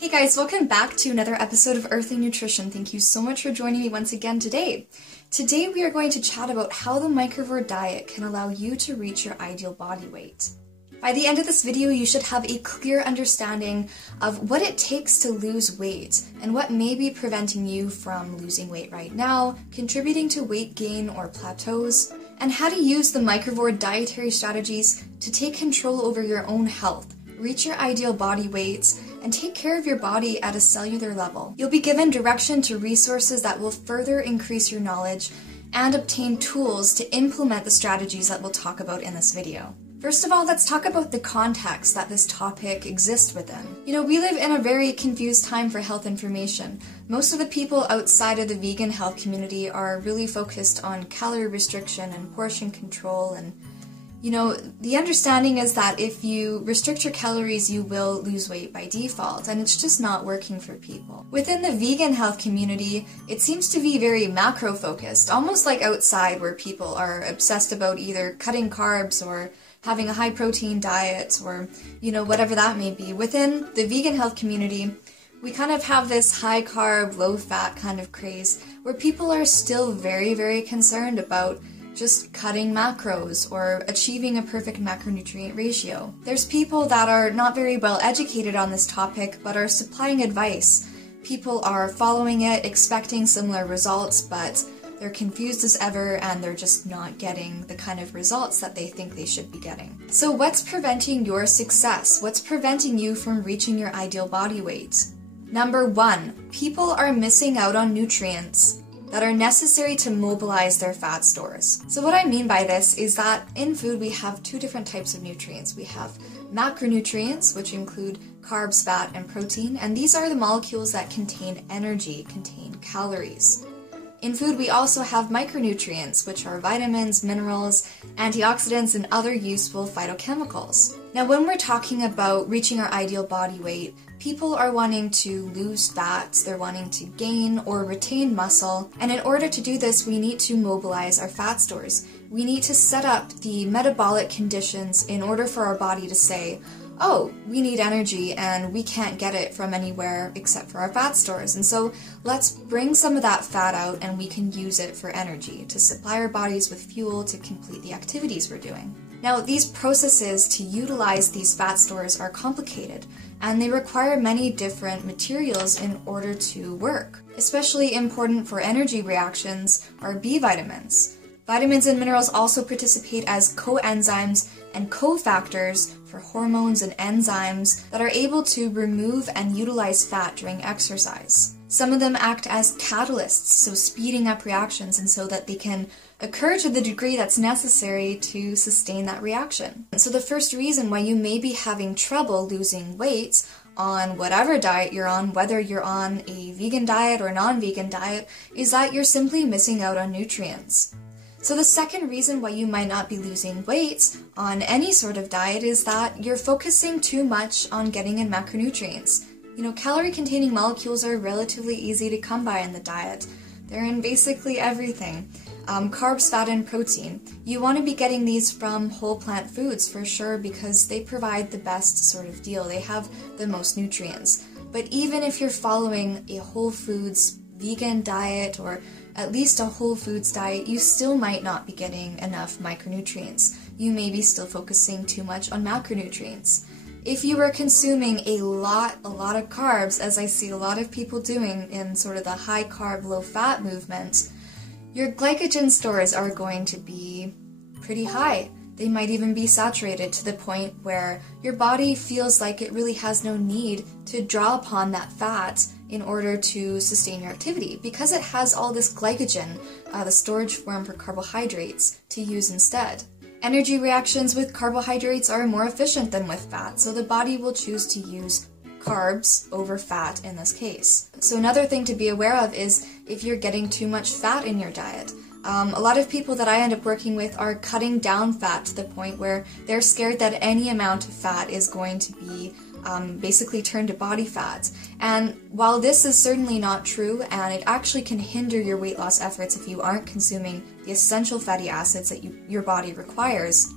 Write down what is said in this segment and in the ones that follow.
Hey guys, welcome back to another episode of Earthly Nutrition. Thank you so much for joining me once again today. Today we are going to chat about how the microvore diet can allow you to reach your ideal body weight. By the end of this video, you should have a clear understanding of what it takes to lose weight and what may be preventing you from losing weight right now, contributing to weight gain or plateaus, and how to use the microvore dietary strategies to take control over your own health, reach your ideal body weight, and take care of your body at a cellular level. You'll be given direction to resources that will further increase your knowledge and obtain tools to implement the strategies that we'll talk about in this video. First of all, let's talk about the context that this topic exists within. We live in a very confused time for health information. Most of the people outside of the vegan health community are really focused on calorie restriction and portion control, and the understanding is that if you restrict your calories, you will lose weight by default, and it's just not working for people. Within the vegan health community, it seems to be very macro-focused, almost like outside where people are obsessed about either cutting carbs or having a high-protein diet or, whatever that may be. Within the vegan health community, we kind of have this high-carb, low-fat kind of craze where people are still very, very concerned about just cutting macros or achieving a perfect macronutrient ratio. There's people that are not very well educated on this topic but are supplying advice. People are following it, expecting similar results, but they're confused as ever and they're just not getting the kind of results that they think they should be getting. So what's preventing your success? What's preventing you from reaching your ideal body weight? Number 1, people are missing out on nutrients that are necessary to mobilize their fat stores. So what I mean by this is that in food we have two different types of nutrients. We have macronutrients, which include carbs, fat, and protein, and these are the molecules that contain energy, contain calories. In food we also have micronutrients, which are vitamins, minerals, antioxidants, and other useful phytochemicals. Now when we're talking about reaching our ideal body weight, people are wanting to lose fat, they're wanting to gain or retain muscle, and in order to do this, we need to mobilize our fat stores. We need to set up the metabolic conditions in order for our body to say, oh, we need energy and we can't get it from anywhere except for our fat stores. And so let's bring some of that fat out and we can use it for energy, to supply our bodies with fuel to complete the activities we're doing. Now, these processes to utilize these fat stores are complicated, and they require many different materials in order to work. Especially important for energy reactions are B vitamins. Vitamins and minerals also participate as coenzymes and cofactors for hormones and enzymes that are able to remove and utilize fat during exercise. Some of them act as catalysts, so speeding up reactions and so that they can occur to the degree that's necessary to sustain that reaction. So the first reason why you may be having trouble losing weight on whatever diet you're on, whether you're on a vegan diet or non-vegan diet, is that you're simply missing out on nutrients. So the second reason why you might not be losing weight on any sort of diet is that you're focusing too much on getting in macronutrients. Calorie-containing molecules are relatively easy to come by in the diet. They're in basically everything. Carbs, fat, and protein. You want to be getting these from whole plant foods for sure because they provide the best sort of deal. They have the most nutrients. But even if you're following a whole foods vegan diet or at least a whole foods diet, you still might not be getting enough micronutrients. You may be still focusing too much on macronutrients. If you are consuming a lot of carbs, as I see a lot of people doing in sort of the high carb, low fat movement, your glycogen stores are going to be pretty high. They might even be saturated to the point where your body feels like it really has no need to draw upon that fat in order to sustain your activity because it has all this glycogen, the storage form for carbohydrates, to use instead. Energy reactions with carbohydrates are more efficient than with fat, so the body will choose to use carbs over fat in this case. So another thing to be aware of is if you're getting too much fat in your diet. A lot of people that I end up working with are cutting down fat to the point where they're scared that any amount of fat is going to be basically turned to body fat. And while this is certainly not true, and it actually can hinder your weight loss efforts if you aren't consuming the essential fatty acids that your body requires,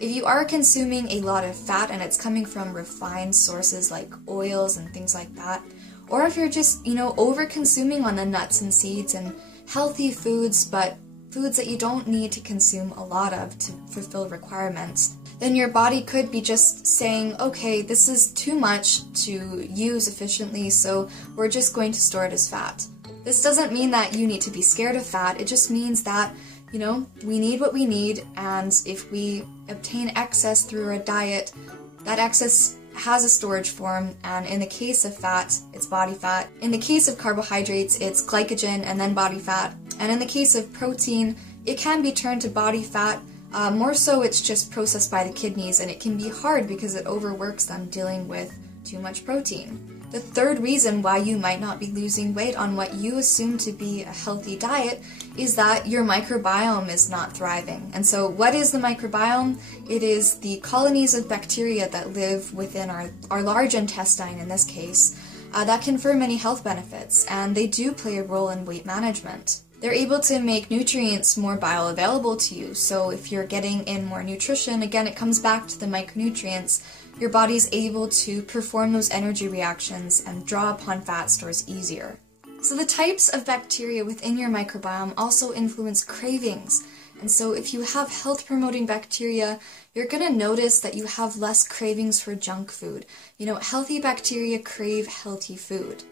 If you are consuming a lot of fat and it's coming from refined sources like oils and things like that, or if you're just, over-consuming on the nuts and seeds and healthy foods, but foods that you don't need to consume a lot of to fulfill requirements, then your body could be just saying, okay, this is too much to use efficiently, so we're just going to store it as fat. This doesn't mean that you need to be scared of fat, it just means that, we need what we need, and if we obtain excess through our diet, that excess has a storage form, and in the case of fat, it's body fat. In the case of carbohydrates, it's glycogen and then body fat. And in the case of protein, it can be turned to body fat. More so, it's just processed by the kidneys, and it can be hard because it overworks them dealing with too much protein. The third reason why you might not be losing weight on what you assume to be a healthy diet is that your microbiome is not thriving. And so what is the microbiome? It is the colonies of bacteria that live within our large intestine, in this case, that confer many health benefits, and they do play a role in weight management. They're able to make nutrients more bioavailable to you, so if you're getting in more nutrition, again, it comes back to the micronutrients, your body's able to perform those energy reactions and draw upon fat stores easier. So the types of bacteria within your microbiome also influence cravings. And so if you have health-promoting bacteria, you're going to notice that you have less cravings for junk food. Healthy bacteria crave healthy food.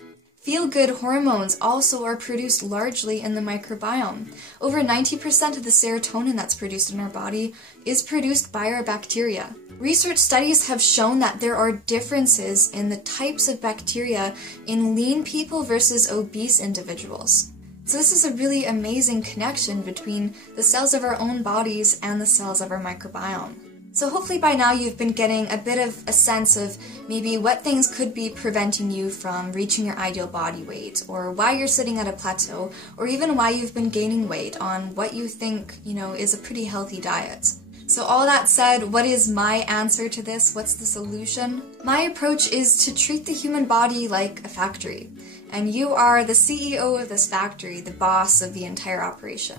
Feel-good hormones also are produced largely in the microbiome. Over 90% of the serotonin that's produced in our body is produced by our bacteria. Research studies have shown that there are differences in the types of bacteria in lean people versus obese individuals. So this is a really amazing connection between the cells of our own bodies and the cells of our microbiome. So hopefully by now you've been getting a bit of a sense of maybe what things could be preventing you from reaching your ideal body weight, or why you're sitting at a plateau, or even why you've been gaining weight on what you think, is a pretty healthy diet. So all that said, what is my answer to this? What's the solution? My approach is to treat the human body like a factory. And you are the CEO of this factory, the boss of the entire operation.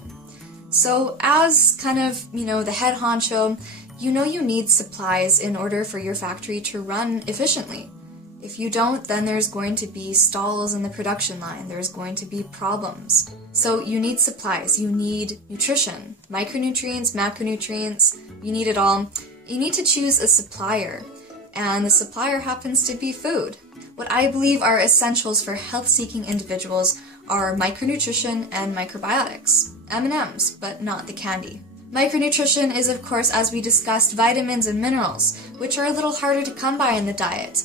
So as kind of, the head honcho, you need supplies in order for your factory to run efficiently. If you don't, then there's going to be stalls in the production line, there's going to be problems. So you need supplies, you need nutrition, micronutrients, macronutrients, you need it all. You need to choose a supplier, and the supplier happens to be food. What I believe are essentials for health-seeking individuals are micronutrition and microbiotics. M&Ms, but not the candy. Micronutrition is, of course, as we discussed, vitamins and minerals, which are a little harder to come by in the diet.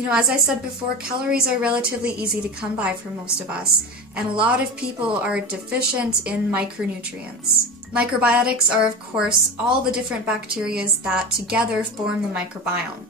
As I said before, calories are relatively easy to come by for most of us, and a lot of people are deficient in micronutrients. Microbiotics are, of course, all the different bacteria that together form the microbiome.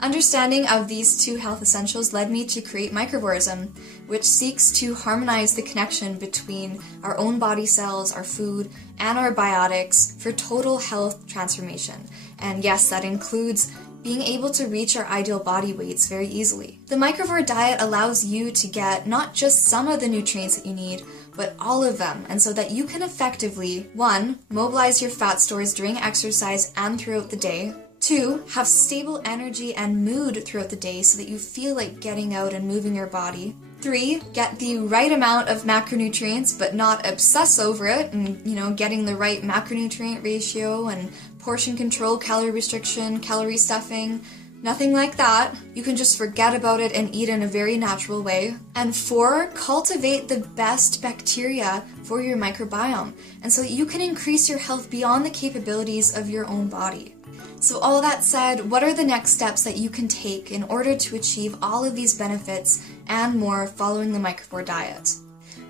Understanding of these two health essentials led me to create Microvorism, which seeks to harmonize the connection between our own body cells, our food, and our biotics for total health transformation. And yes, that includes being able to reach our ideal body weights very easily. The Microvore diet allows you to get not just some of the nutrients that you need, but all of them, and so that you can effectively, 1, mobilize your fat stores during exercise and throughout the day, 2, have stable energy and mood throughout the day so that you feel like getting out and moving your body. 3, get the right amount of macronutrients but not obsess over it and, getting the right macronutrient ratio and portion control, calorie restriction, calorie stuffing, nothing like that. You can just forget about it and eat in a very natural way. And 4, cultivate the best bacteria for your microbiome, and so that you can increase your health beyond the capabilities of your own body. So all that said, what are the next steps that you can take in order to achieve all of these benefits and more following the Microvore diet?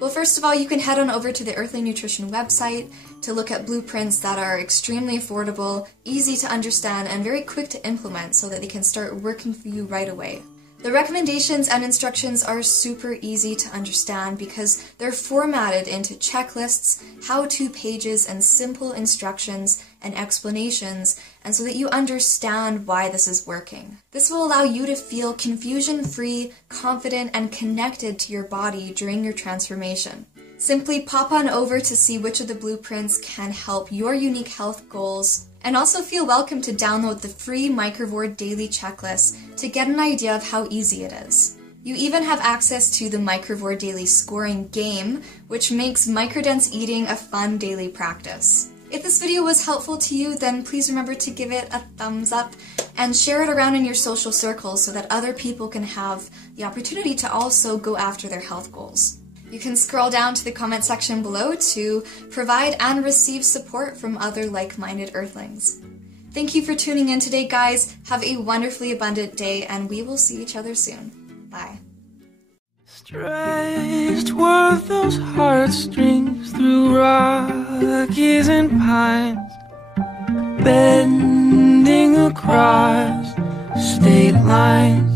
Well, first of all, you can head on over to the Earthly Nutrition website to look at blueprints that are extremely affordable, easy to understand, and very quick to implement so that they can start working for you right away. The recommendations and instructions are super easy to understand because they're formatted into checklists, how-to pages, and simple instructions and explanations, and so that you understand why this is working. This will allow you to feel confusion-free, confident, and connected to your body during your transformation. Simply pop on over to see which of the blueprints can help your unique health goals, and also feel welcome to download the free Microvore Daily Checklist to get an idea of how easy it is. You even have access to the Microvore Daily Scoring Game, which makes microdense eating a fun daily practice. If this video was helpful to you, then please remember to give it a thumbs up and share it around in your social circles so that other people can have the opportunity to also go after their health goals. You can scroll down to the comment section below to provide and receive support from other like-minded Earthlings. Thank you for tuning in today, guys. Have a wonderfully abundant day, and we will see each other soon. Bye. Stretched were those heartstrings through Rockies and pines, bending across state lines.